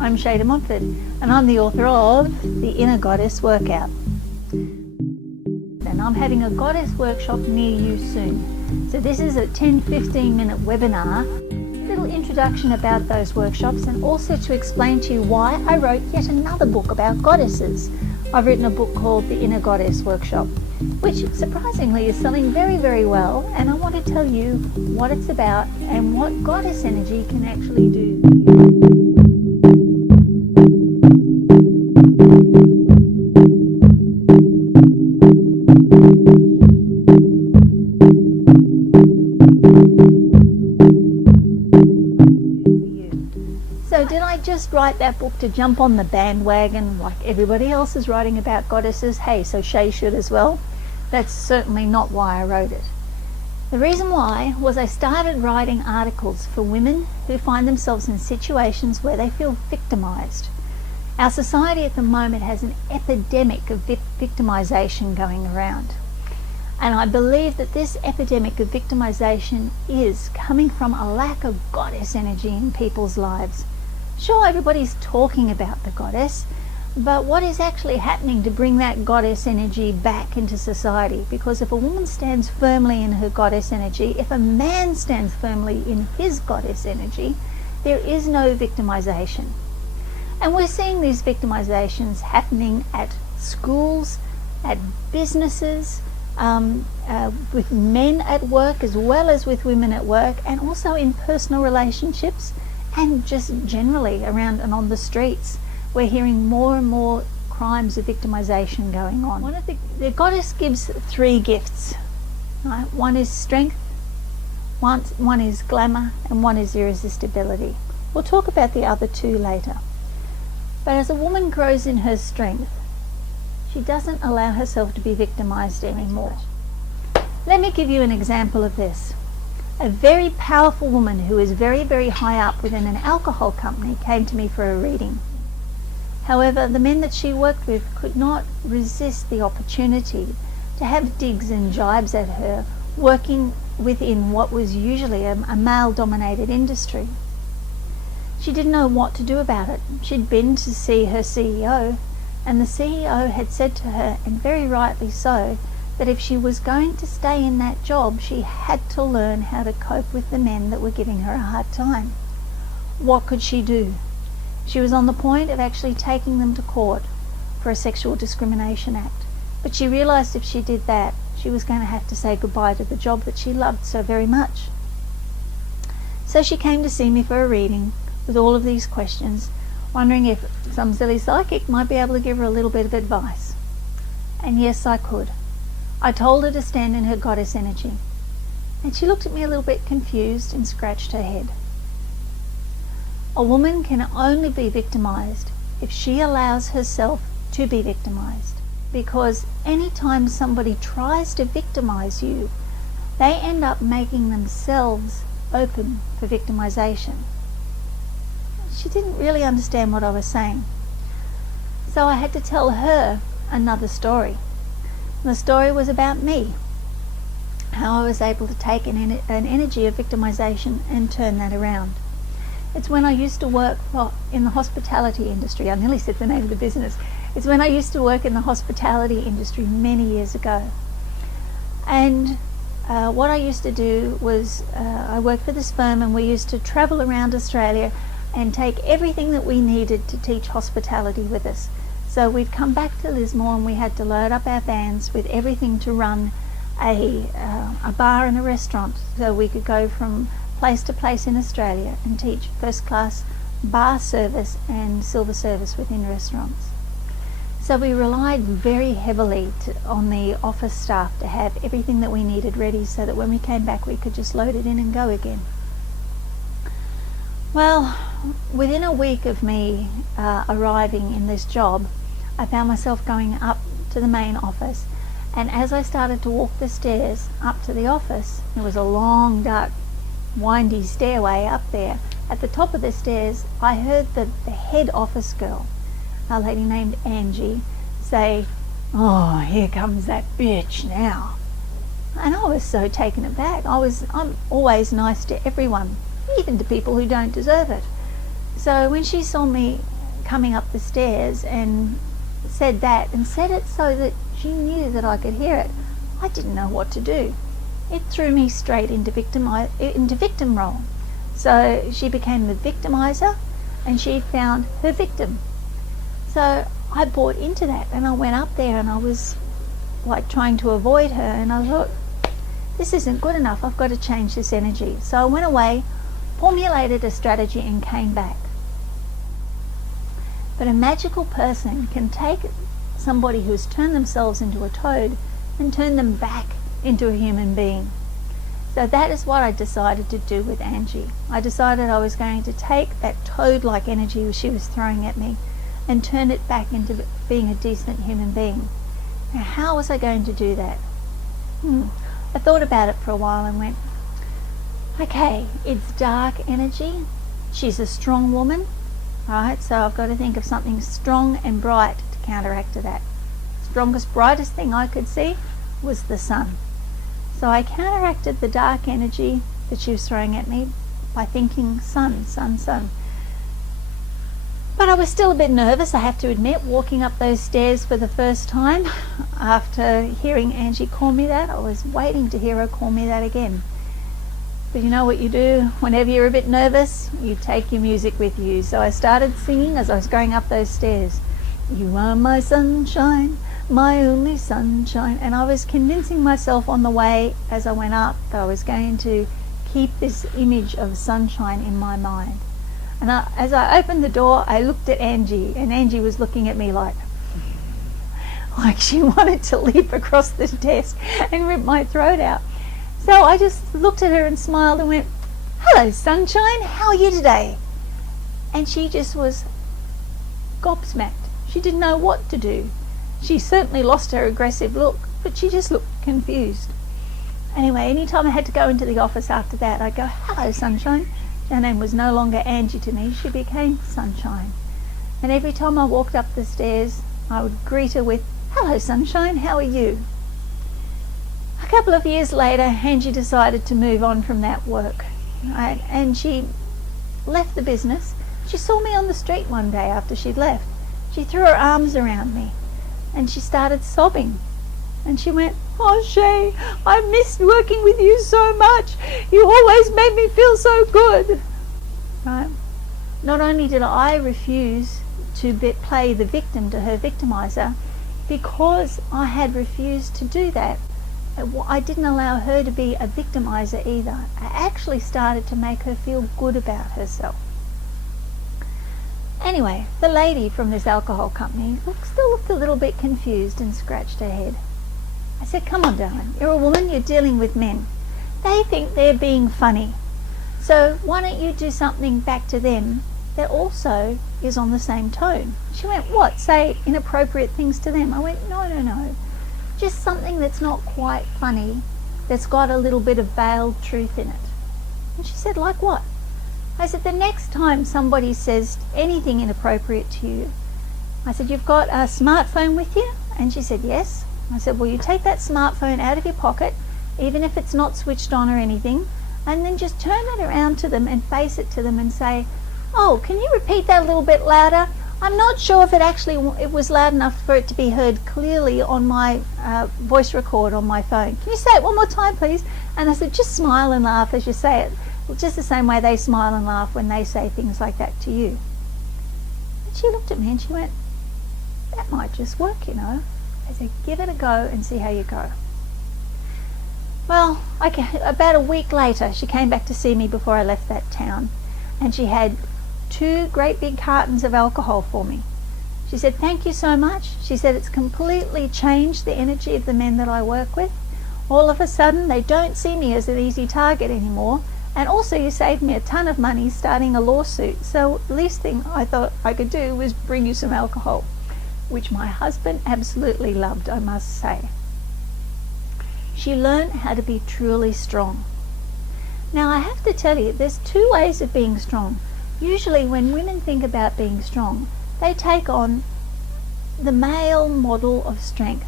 I'm Shé D'Montford, and I'm the author of The Inner Goddess Workout. And I'm having a goddess workshop near you soon. So this is a 10-15 minute webinar, a little introduction about those workshops, and also to explain to you why I wrote yet another book about goddesses. I've written a book called The Inner Goddess Workshop, which surprisingly is selling very, very well, and I want to tell you what it's about and what goddess energy can actually do for you. So did I just write that book to jump on the bandwagon like everybody else is writing about goddesses? Hey, so Shé should as well? That's certainly not why I wrote it. The reason why was I started writing articles for women who find themselves in situations where they feel victimized. Our society at the moment has an epidemic of victimization going around. And I believe that this epidemic of victimization is coming from a lack of goddess energy in people's lives. Sure, everybody's talking about the goddess, but what is actually happening to bring that goddess energy back into society? Because if a woman stands firmly in her goddess energy, if a man stands firmly in his goddess energy, there is no victimization. And we're seeing these victimizations happening at schools, at businesses, with men at work as well as with women at work, and also in personal relationships and just generally around and on the streets. We're hearing more and more crimes of victimization going on. The goddess gives three gifts. Right? One is strength, one is glamour, and one is irresistibility. We'll talk about the other two later. But as a woman grows in her strength, she doesn't allow herself to be victimized anymore. Let me give you an example of this. A very powerful woman who is very, very high up within an alcohol company came to me for a reading. However, the men that she worked with could not resist the opportunity to have digs and jibes at her working within what was usually a male-dominated industry. She didn't know what to do about it. She'd been to see her CEO, and the CEO had said to her, and very rightly so, that if she was going to stay in that job, she had to learn how to cope with the men that were giving her a hard time. What could she do? She was on the point of actually taking them to court for a sexual discrimination act. But she realized if she did that, she was going to have to say goodbye to the job that she loved so very much. So she came to see me for a reading with all of these questions, wondering if some silly psychic might be able to give her a little bit of advice. And yes, I could. I told her to stand in her goddess energy. And she looked at me a little bit confused and scratched her head. A woman can only be victimized if she allows herself to be victimized, because anytime somebody tries to victimize you, they end up making themselves open for victimization. She didn't really understand what I was saying, so I had to tell her another story. The story was about me, how I was able to take an energy of victimization and turn that around. It's when I used to work in the hospitality industry. I nearly said the name of the business. It's when I used to work in the hospitality industry many years ago. And what I used to do was, I worked for this firm, and we used to travel around Australia and take everything that we needed to teach hospitality with us. So we'd come back to Lismore, and we had to load up our vans with everything to run a bar and a restaurant, so we could go from place to place in Australia and teach first class bar service and silver service within restaurants. So we relied very heavily on the office staff to have everything that we needed ready, so that when we came back we could just load it in and go again. Well, within a week of me arriving in this job, I found myself going up to the main office, and as I started to walk the stairs up to the office, there was a long, dark, windy stairway up there. At the top of the stairs, I heard the head office girl, a lady named Angie, say, "Oh, here comes that bitch now." And I was so taken aback. I'm always nice to everyone, even to people who don't deserve it. So when she saw me coming up the stairs and said that, and said it so that she knew that I could hear it, I didn't know what to do. It threw me straight into victim role. So she became the victimizer, and she found her victim. So I bought into that, and I went up there and I was like trying to avoid her, and I thought, this isn't good enough, I've got to change this energy. So I went away, formulated a strategy, and came back. But a magical person can take somebody who's turned themselves into a toad and turn them back into a human being. So that is what I decided to do with Angie. I decided I was going to take that toad-like energy she was throwing at me and turn it back into being a decent human being. Now, how was I going to do that? I thought about it for a while and went, okay, it's dark energy. She's a strong woman. Alright, so I've got to think of something strong and bright to counteract to that. Strongest, brightest thing I could see was the sun. So I counteracted the dark energy that she was throwing at me by thinking sun, sun, sun. But I was still a bit nervous, I have to admit, walking up those stairs for the first time. After hearing Angie call me that, I was waiting to hear her call me that again. But you know what you do whenever you're a bit nervous? You take your music with you. So I started singing as I was going up those stairs. You are my sunshine, my only sunshine. And I was convincing myself on the way as I went up that I was going to keep this image of sunshine in my mind. And as I opened the door, I looked at Angie, and Angie was looking at me like she wanted to leap across the desk and rip my throat out. So I just looked at her and smiled and went, hello sunshine, how are you today? And she just was gobsmacked. She didn't know what to do. She certainly lost her aggressive look, but she just looked confused. Anyway, anytime I had to go into the office after that, I'd go, hello sunshine. Her name was no longer Angie to me, she became Sunshine. And every time I walked up the stairs, I would greet her with, hello sunshine, how are you? A couple of years later, Angie decided to move on from that work, right? And she left the business. She saw me on the street one day after she'd left. She threw her arms around me and she started sobbing. And she went, oh Shé, I missed working with you so much. You always made me feel so good. Right? Not only did I refuse to play the victim to her victimizer, because I had refused to do that, I didn't allow her to be a victimizer either. I actually started to make her feel good about herself. Anyway, the lady from this alcohol company still looked a little bit confused and scratched her head. I said, come on darling, you're a woman, you're dealing with men. They think they're being funny. So why don't you do something back to them that also is on the same tone? She went, what? Say inappropriate things to them? I went, no. Just something that's not quite funny, that's got a little bit of veiled truth in it. And she said, like what? I said, the next time somebody says anything inappropriate to you, I said, you've got a smartphone with you? And she said, yes. I said, well, you take that smartphone out of your pocket, even if it's not switched on or anything, and then just turn it around to them and face it to them and say, oh, can you repeat that a little bit louder? I'm not sure if it was loud enough for it to be heard clearly on my voice record on my phone. Can you say it one more time, please? And I said, just smile and laugh as you say it. Just the same way they smile and laugh when they say things like that to you. And she looked at me and she went, that might just work, you know. I said, give it a go and see how you go. Well, about a week later, she came back to see me before I left that town, and she had 2 great big cartons of alcohol for me. She said, thank you so much. She said, it's completely changed the energy of the men that I work with. All of a sudden, they don't see me as an easy target anymore. And also, you saved me a ton of money starting a lawsuit. So the least thing I thought I could do was bring you some alcohol, which my husband absolutely loved, I must say. She learned how to be truly strong. Now, I have to tell you, there's 2 ways of being strong. Usually when women think about being strong, they take on the male model of strength.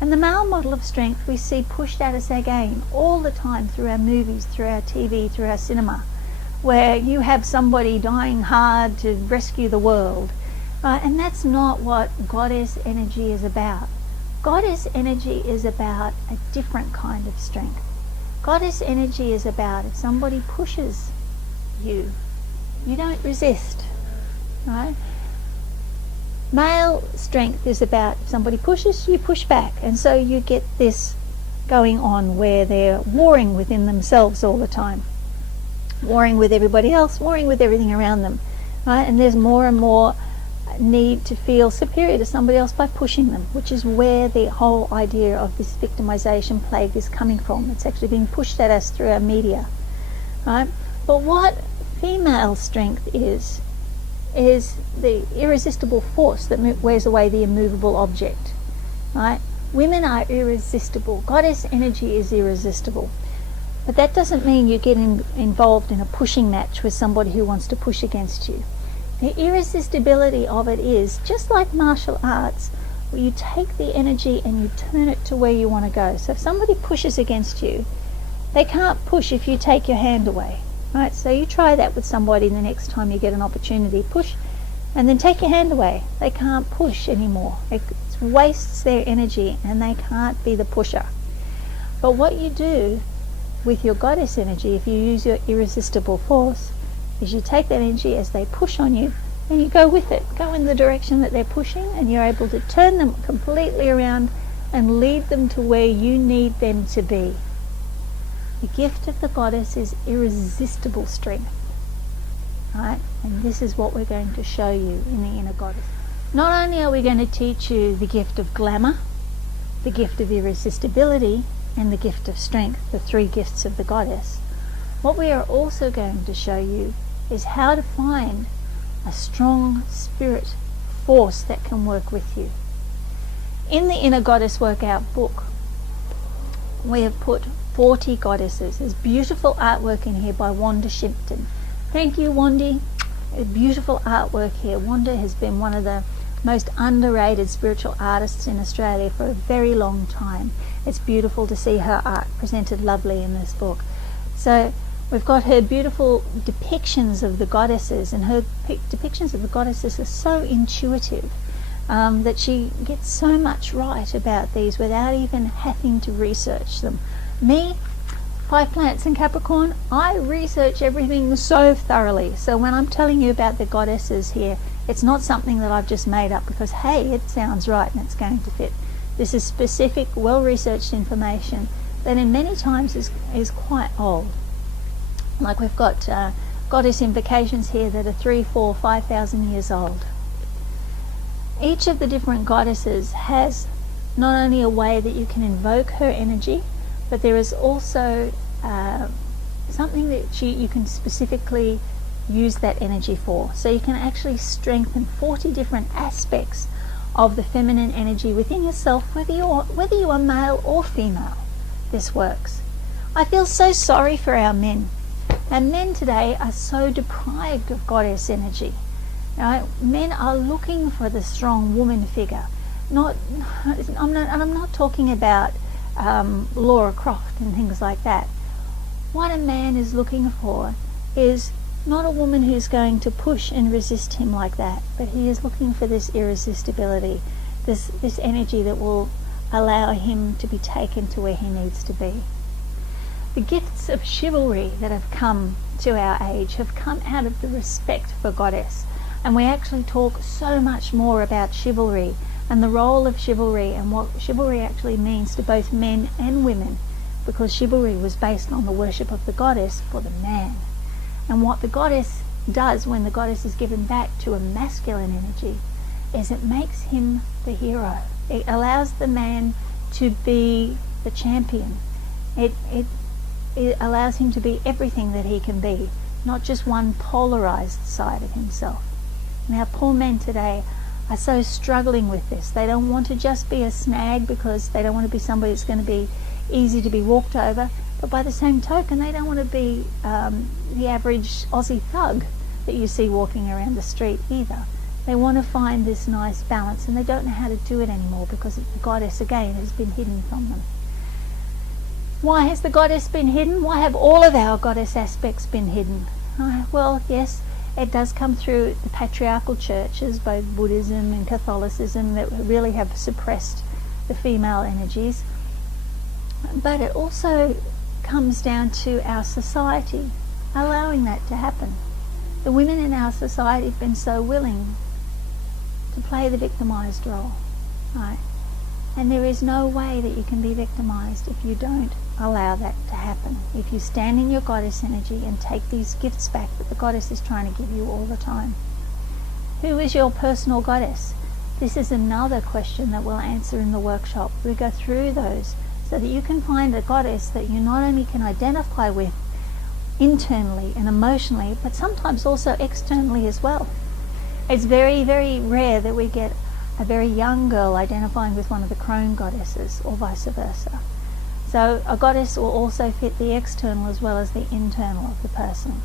And the male model of strength we see pushed at us again all the time through our movies, through our TV, through our cinema. where you have somebody dying hard to rescue the world. And that's not what goddess energy is about. Goddess energy is about a different kind of strength. Goddess energy is about if somebody pushes you, you don't resist, right? Male strength is about if somebody pushes, you push back. And so you get this going on where they're warring within themselves all the time. Warring with everybody else, warring with everything around them, right? And there's more and more need to feel superior to somebody else by pushing them, which is where the whole idea of this victimization plague is coming from. It's actually being pushed at us through our media, right? But what female strength is the irresistible force that wears away the immovable object, right? Women are irresistible. Goddess energy is irresistible. But that doesn't mean you get involved in a pushing match with somebody who wants to push against you. The irresistibility of it is just like martial arts, where you take the energy and you turn it to where you want to go. So if somebody pushes against you, they can't push if you take your hand away, right? So you try that with somebody the next time you get an opportunity. Push and then take your hand away. They can't push anymore. It wastes their energy and they can't be the pusher. But what you do with your goddess energy, if you use your irresistible force, is you take that energy as they push on you and you go with it. Go in the direction that they're pushing and you're able to turn them completely around and lead them to where you need them to be. The gift of the goddess is irresistible strength, right? And this is what we're going to show you in the inner goddess. Not only are we going to teach you the gift of glamour, the gift of irresistibility, and the gift of strength, the three gifts of the goddess, what we are also going to show you is how to find a strong spirit force that can work with you. In the Inner Goddess Workout book, we have put 40 goddesses. There's beautiful artwork in here by Wanda Shimpton. Thank you, Wandy. Beautiful artwork here. Wanda has been one of the most underrated spiritual artists in Australia for a very long time. It's beautiful to see her art presented lovely in this book. So we've got her beautiful depictions of the goddesses, and her depictions of the goddesses are so intuitive that she gets so much right about these without even having to research them. Me, 5 planets in Capricorn, I research everything so thoroughly. So when I'm telling you about the goddesses here, it's not something that I've just made up because, hey, it sounds right and it's going to fit. This is specific, well-researched information that in many times is quite old. Like we've got goddess invocations here that are 3, 4, 5,000 years old. Each of the different goddesses has not only a way that you can invoke her energy, but there is also something that you can specifically use that energy for. So you can actually strengthen 40 different aspects of the feminine energy within yourself, whether you are male or female. This works. I feel so sorry for our men. And men today are so deprived of goddess energy. Right? Men are looking for the strong woman figure. I'm not talking about Laura Croft and things like that. What a man is looking for is not a woman who's going to push and resist him like that, but he is looking for this irresistibility, this energy that will allow him to be taken to where he needs to be. The gifts of chivalry that have come to our age have come out of the respect for goddess, and we actually talk so much more about chivalry and the role of chivalry and what chivalry actually means to both men and women, because chivalry was based on the worship of the goddess for the man. And what the goddess does when the goddess is given back to a masculine energy is it makes him the hero. It allows the man to be the champion. It allows him to be everything that he can be, not just one polarized side of himself. Now, poor men today are so struggling with this. They don't want to just be a snag because they don't want to be somebody that's going to be easy to be walked over, but by the same token, they don't want to be the average Aussie thug that you see walking around the street either. They want to find this nice balance, and they don't know how to do it anymore because the goddess, again, has been hidden from them. Why has the goddess been hidden? Why have all of our goddess aspects been hidden? Well, yes, it does come through the patriarchal churches, both Buddhism and Catholicism, that really have suppressed the female energies. But it also comes down to our society allowing that to happen. The women in our society have been so willing to play the victimized role, right? And there is no way that you can be victimized if you don't allow that to happen. If you stand in your goddess energy and take these gifts back that the goddess is trying to give you all the time. Who is your personal goddess? This is another question that we'll answer in the workshop. We go through those so that you can find a goddess that you not only can identify with internally and emotionally, but sometimes also externally as well. It's very, very rare that we get a very young girl identifying with one of the crone goddesses, or vice versa. So a goddess will also fit the external as well as the internal of the person.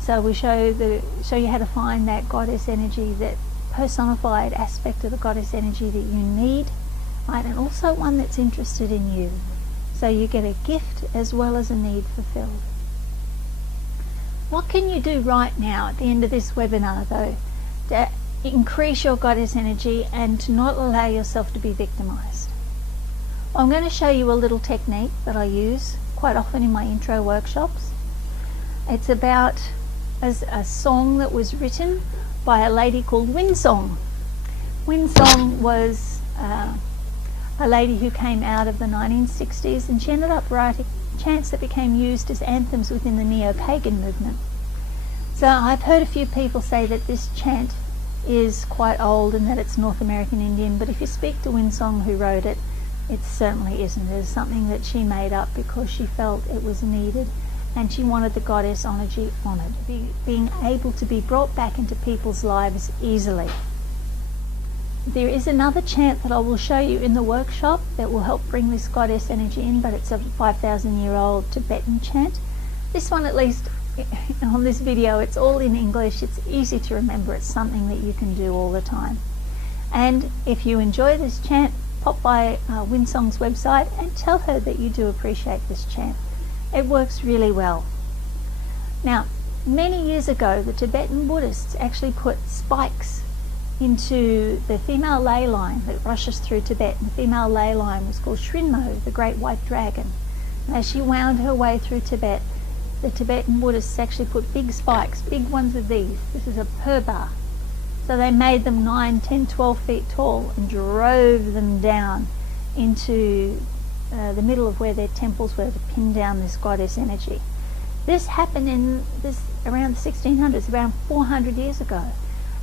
So we show you how to find that goddess energy, that personified aspect of the goddess energy that you need, right? And also one that's interested in you. So you get a gift as well as a need fulfilled. What can you do right now at the end of this webinar, though, to increase your goddess energy and to not allow yourself to be victimized? Well, I'm going to show you a little technique that I use quite often in my intro workshops. It's about a song that was written by a lady called Winsong. Winsong was a lady who came out of the 1960s, and she ended up writing chants that became used as anthems within the neo-pagan movement. So I've heard a few people say that this chant is quite old and that it's North American Indian, but if you speak to Winsong, who wrote it, it certainly isn't. It is something that she made up because she felt it was needed, and she wanted the goddess energy honored, being able to be brought back into people's lives easily. There is another chant that I will show you in the workshop that will help bring this goddess energy in, but it's a 5,000-year-old Tibetan chant. This one, at least on this video, it's all in English. It's easy to remember. It's something that you can do all the time. And if you enjoy this chant, pop by Winsong's website and tell her that you do appreciate this chant. It works really well. Now, many years ago, the Tibetan Buddhists actually put spikes into the female ley line that rushes through Tibet. And the female ley line was called Shrinmo, the great white dragon. And as she wound her way through Tibet, the Tibetan Buddhists actually put big spikes, big ones of these. This is a purba. So they made them 9, 10, 12 feet tall and drove them down into the middle of where their temples were to pin down this goddess energy. This happened around the 1600s, around 400 years ago.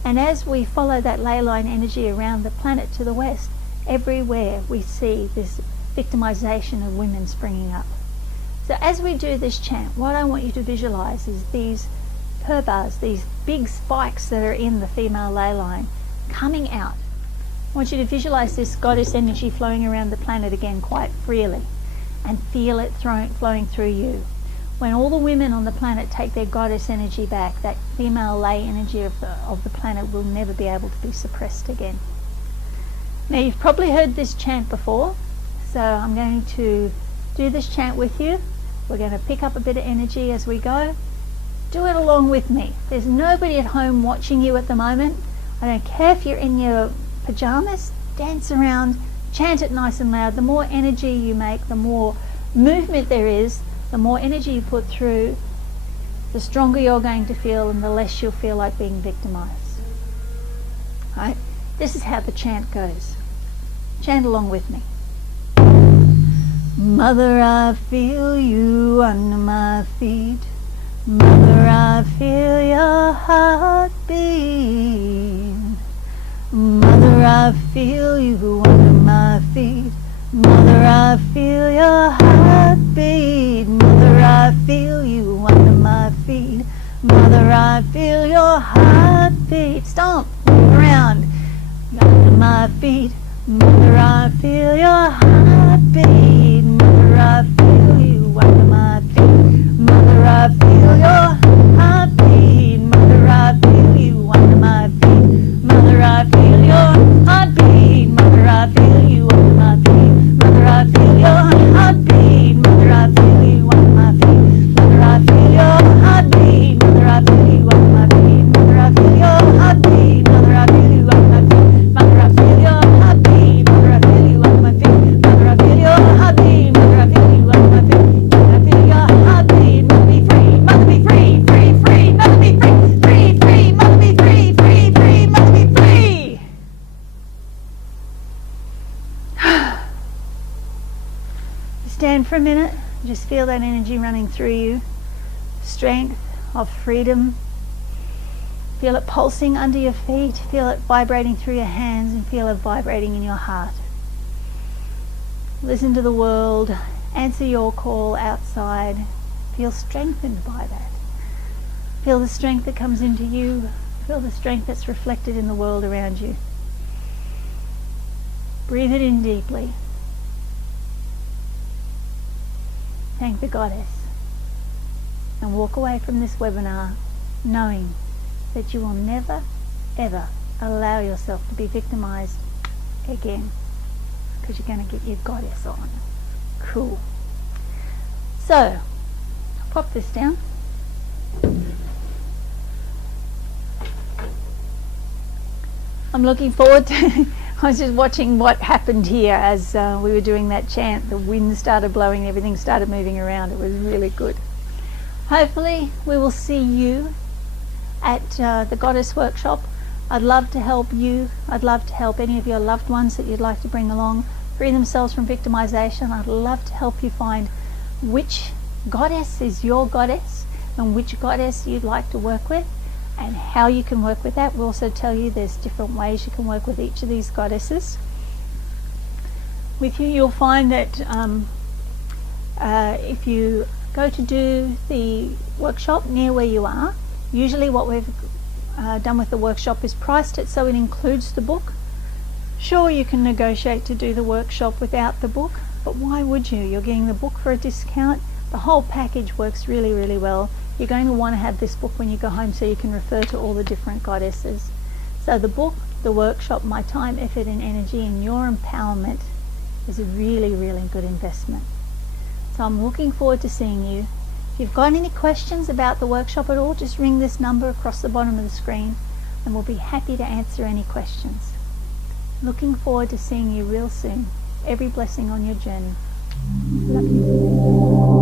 And as we follow that ley line energy around the planet to the west, everywhere we see this victimization of women springing up. So as we do this chant, what I want you to visualize is these purbas, these big spikes that are in the female ley line, coming out. I want you to visualize this goddess energy flowing around the planet again quite freely, and feel it flowing through you. When all the women on the planet take their goddess energy back, that female ley energy of the planet will never be able to be suppressed again. Now, you've probably heard this chant before, so I'm going to do this chant with you. We're going to pick up a bit of energy as we go. Do it along with me. There's nobody at home watching you at the moment. I don't care if you're in your pajamas, dance around, chant it nice and loud. The more energy you make, the more movement there is, the more energy you put through, the stronger you're going to feel and the less you'll feel like being victimized. Right? This is how the chant goes. Chant along with me. Mother, I feel you under my feet. Mother, I feel your heartbeat. Mother, I feel you under my feet. Mother, I feel your heartbeat. Mother, I feel you under my feet. Mother, I feel your heartbeat. Stomp around under my feet. Mother, I feel your heartbeat. Mother, I feel you under my feet. Mother, I feel your heartbeat. Mother, I feel you under my feet. Mother, I feel your heartbeat. Mother, I feel you under my feet. Mother, I feel your heartbeat. Mother, I feel you under my feet. Mother, I feel your heartbeat. Mother, stand for a minute. Just feel that energy running through you. Strength of freedom. Feel it pulsing under your feet. Feel it vibrating through your hands, and feel it vibrating in your heart. Listen to the world. Answer your call outside. Feel strengthened by that. Feel the strength that comes into you. Feel the strength that's reflected in the world around you. Breathe it in deeply. Thank the Goddess. And walk away from this webinar knowing that you will never, ever allow yourself to be victimized again, because you're going to get your Goddess on. Cool. So, I'll pop this down. I'm looking forward to I was just watching what happened here as we were doing that chant. The wind started blowing, everything started moving around. It was really good. Hopefully we will see you at the Goddess Workshop. I'd love to help you. I'd love to help any of your loved ones that you'd like to bring along, free themselves from victimization. I'd love to help you find which goddess is your goddess and which goddess you'd like to work with, and how you can work with that. We'll also tell you there's different ways you can work with each of these goddesses. With you, you'll find that if you go to do the workshop near where you are, usually what we've done with the workshop is priced it so it includes the book. Sure, you can negotiate to do the workshop without the book, but why would you? You're getting the book for a discount. The whole package works really, really well. You're going to want to have this book when you go home so you can refer to all the different goddesses. So the book, the workshop, my time, effort and energy and your empowerment is a really, really good investment. So I'm looking forward to seeing you. If you've got any questions about the workshop at all, just ring this number across the bottom of the screen and we'll be happy to answer any questions. Looking forward to seeing you real soon. Every blessing on your journey. Love you.